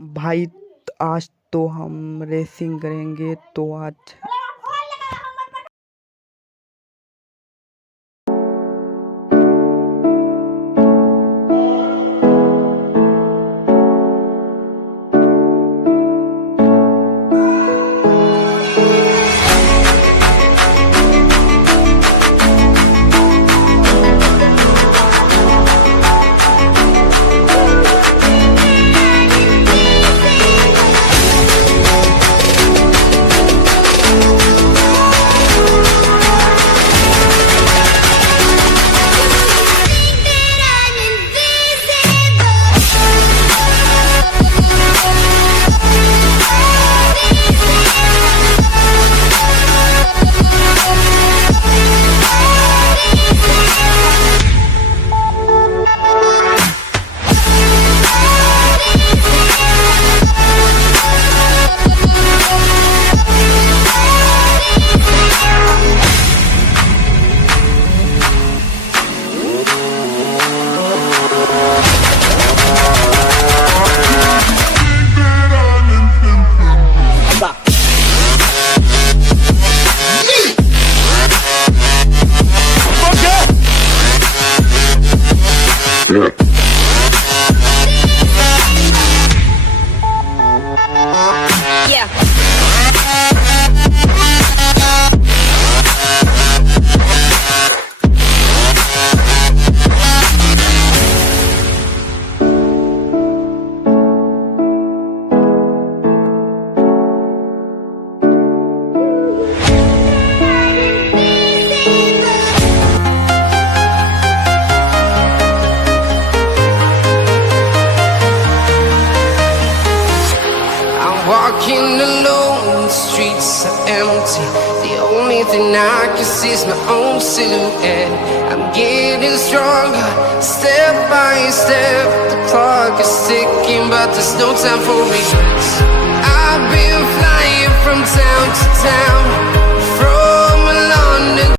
भाई आज तो हम रेसिंग करेंगे तो आज Walking alone, the streets are empty. The only thing I can see is my own silhouette. I'm getting stronger, step by step. The clock is ticking, but there's no time for regrets.